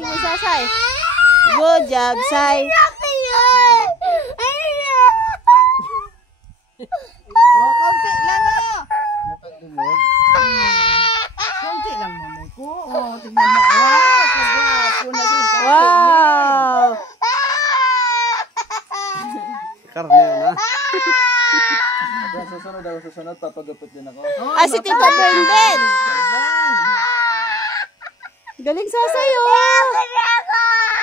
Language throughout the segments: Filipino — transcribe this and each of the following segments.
Galing mo, Sasay. Good job, Say. Oh, konti lang oh. Konti lang mo ko. Oh, tingnan mo. Wow, kagwapo na yung kakit. Wow! Karne yun ha. Susunod, papagapot din ako. Ah, si Tito Bern din. Galing, Sasay, oh.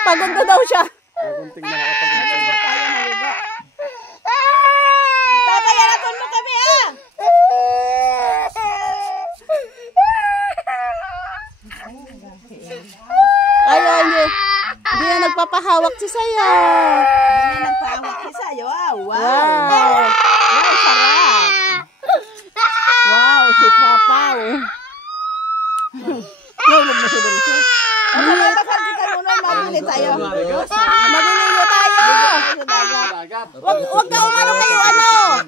Pagod na daw siya. Kunting na nakapagapot. Papayaraton mo kami, ah. Ay, hindi na nagpapahawak si Sayo. Hindi na nagpaawak si Sayo. Wow. Wow, sarap. Wow, si Papaw. Nulog na si Dulce. Bakal kita muna, mabili tayo. Maliligo tayo. Wag ka umano kayo, ano.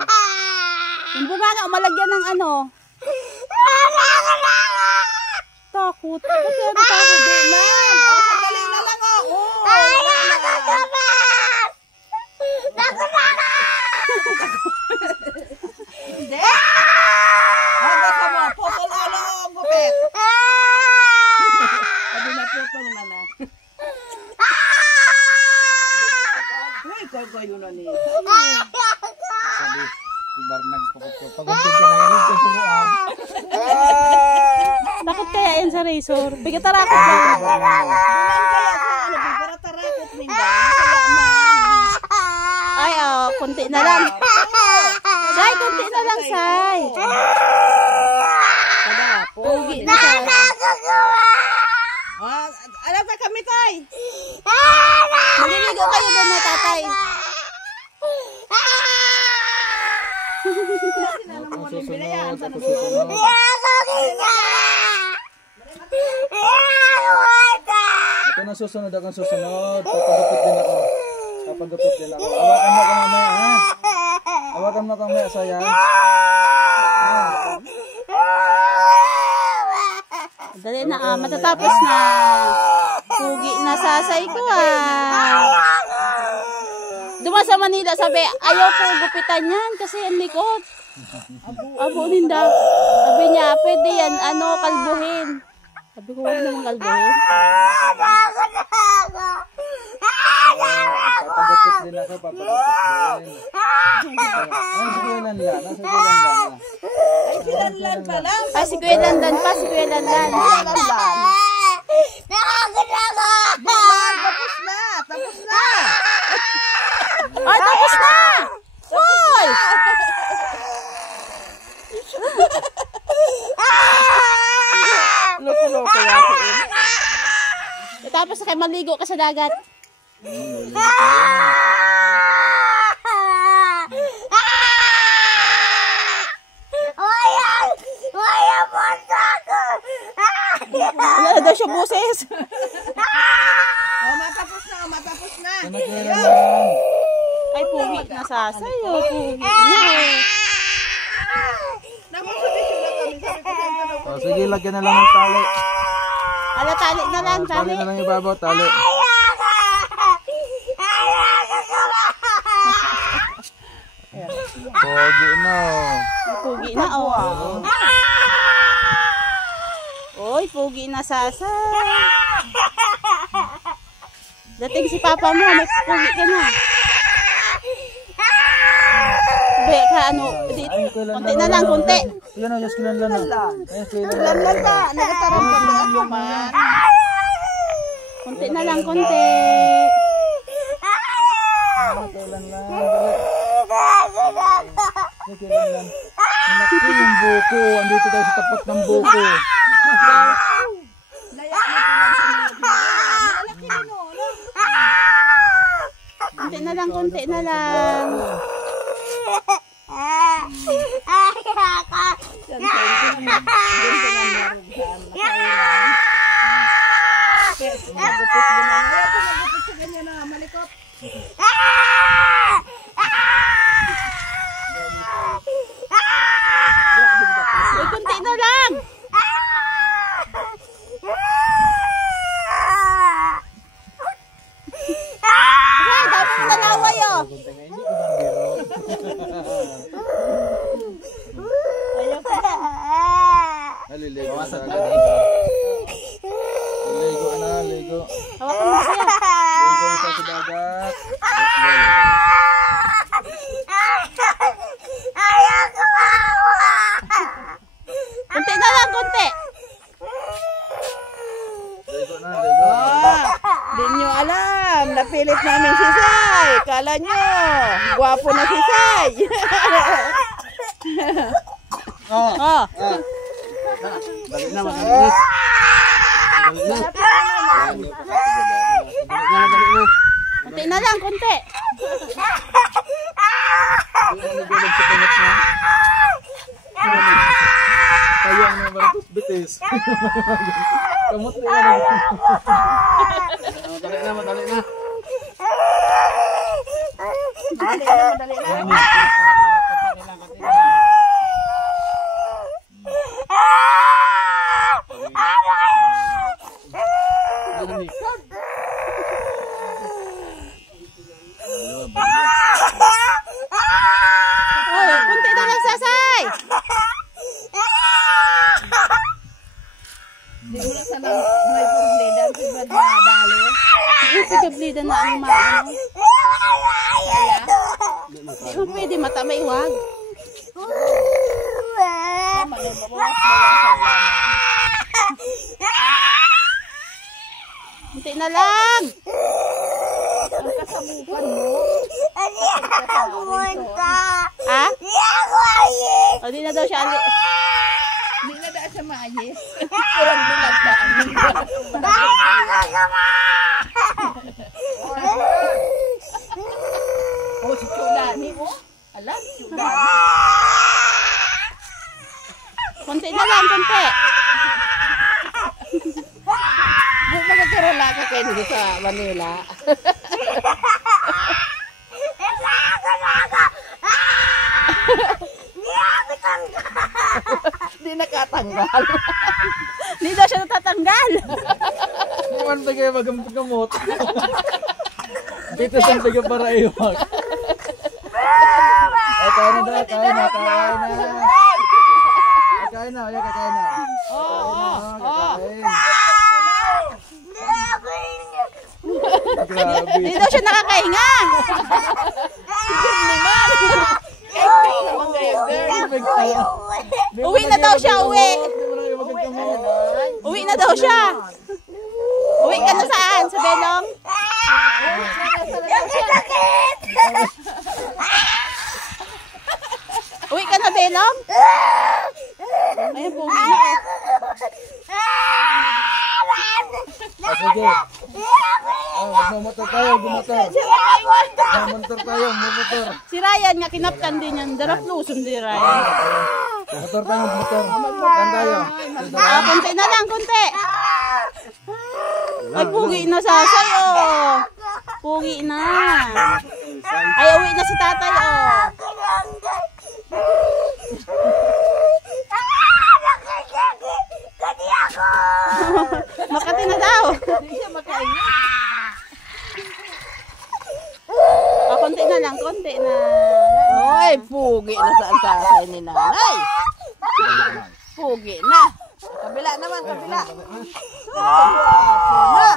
Yung bumanga, umalagyan ng ano. Takot. Ba't yan natakot din, man? Oh, sandali na lang oh. Hindi. Handa ka mo. Putol alo, gupit. Sabi na putol na na. Uy, kayo na niya. Sabi, si Barnag pagapot ka na yun. Bakit kaya yan sa razor? Bigatarakot ba? Kuman kaya sa ano, para tarakot ninda. Kaya man. Ay, konti na lang. Say, konti na lang, Say. Pugi na, Say. Alam ka kami, Tay. Maliligo kayo doon na, Tatay. Ito na susunod akong susunod. Papagapot din ako. Hawakan mo ako mamaya ha. Hawakan mo ako mamaya, Saya. Dali na, matatapos na. Pugi na, Sasay ko, Duma sa Manila, sabi, ayaw ko gupitan yan kasi ang likot. Abo ninda. Sabi niya, pwede yan, kalbuhin. Sabi ko, huwag naman kalbuhin. Papagapot din ako. Si Kuya Lanlan. Ay, kilanlan pa lang. Ay, si Kuya Landan pa, si Kuya Landan. Tapos na. Ay, tapos na! Hoy! Loko-loko yata yun. Tapos na kayo, maligo ka sa dagat. Wala na daw siya boses. Oh, matapos na. Ay, pugi na, Sasay. Pugi na. Nakusubisyon na kami. Sabi ko saan ka daw. Sige, lagyan na lang ng tali. Ala, tali na lang, Tali tali. na lang yung babaw, tali. Pogi na. Pugi na, oh. Oy, pugi na, Sasay. Dating si Papa mo, may pugi ka na. Sabi ka, konti na lang, konti. Yan o, just kinanlan na. Lanlan ka. Nagatarap ka ba ako man? Konti na lang, konti. Naku yung buko. Andito tayo sa tapat ng buko. Layak mo pa lang sa mga malaki na no. Konti na lang, konti na lang. Magupit sa ganyan na malikot. Uy, konti na lang. Daigo na, daigo. Di nyo alam, napilit namin si Sai. Kala nyo, gwapo na si Sai. Oh. Oh. Dali na, madali na. Dali na. Dali na. Kunti na lang, kunti. Nagulog sa pangat na. Kaya ang mga baratos bitis. Kamot na yan. Madali na, madali na. Madali na. Oh, kunti na lang, Sasay. Di mo na sana may purlidan si Brad na dali. Yung pigablida na ang maano. Di mo pwede mata may wag. Tama na, bawas-bawasan lang. Kunti na lang. Ang kasabukan mo. Ha? O, di na daw siya ali. Hindi na daan siya maayos. Kurang bilagdaan. Oh, si Chudani mo. Alam, Chudani. Kunti na lang, kunti. Huwag magkakarala ka kayo dito sa Manila. Hindi nakatanggal. Hindi daw siya natatanggal. Naman ba kayo magamot? Dito sa tiga para iwag. Ay, kain na daw, kain na, kain na. Ay, kain na, ay, kakain na. Kakain. Grabe. Hindi daw siya nakakahinga. Uwi na daw siya, uwi. Uwi na daw siya. Uwi ka na saan? Sa Belong? Uwi ka na, Belong? Ayun po. Sige. Magmamotor tayo, gumotor. Magmamotor tayo, gumotor. Si Ryan nga, kinaptan din yan. Darap lusun si Ryan. Motor tayo, motor. Saan tayo? Ah, kunti na lang, kunti. Ay, pugi na Sasay, oh. Pugi na. Ay, uwi na si tatay, oh. Makati na daw. Hindi siya makainga. Ah, konti na lang, konti na. Oy, pugi na sa Sasay ni nanay. Pugi na. Kabila naman, kabila. Gwapo na.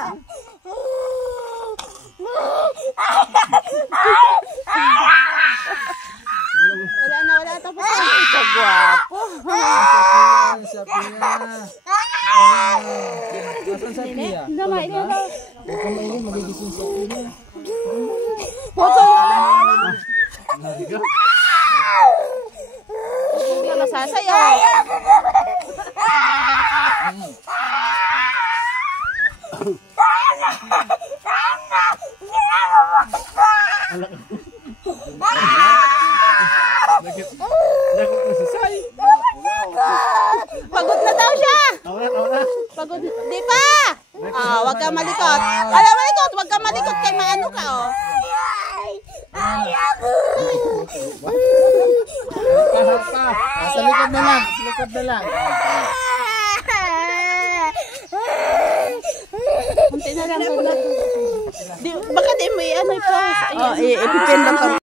Wala na, wala tapos. Sa gwapo. Sapia. Nasaan Sapia? Damay na daw. Huwag ka maingin, magigising Sapia. Puso. Nariga. Pugi na Sasay, oh. Nakot na si Sai. Pagod na daw siya. Pagod. Di pa. Ah, wag ka malikot. Alam malikot, wag ka malikot kay maano ka, oh. Harpa. Sa likod na lang. Sa likod na lang. Kunti na lang. Di, baka di mo i-ano ito. Oh, ipipin lang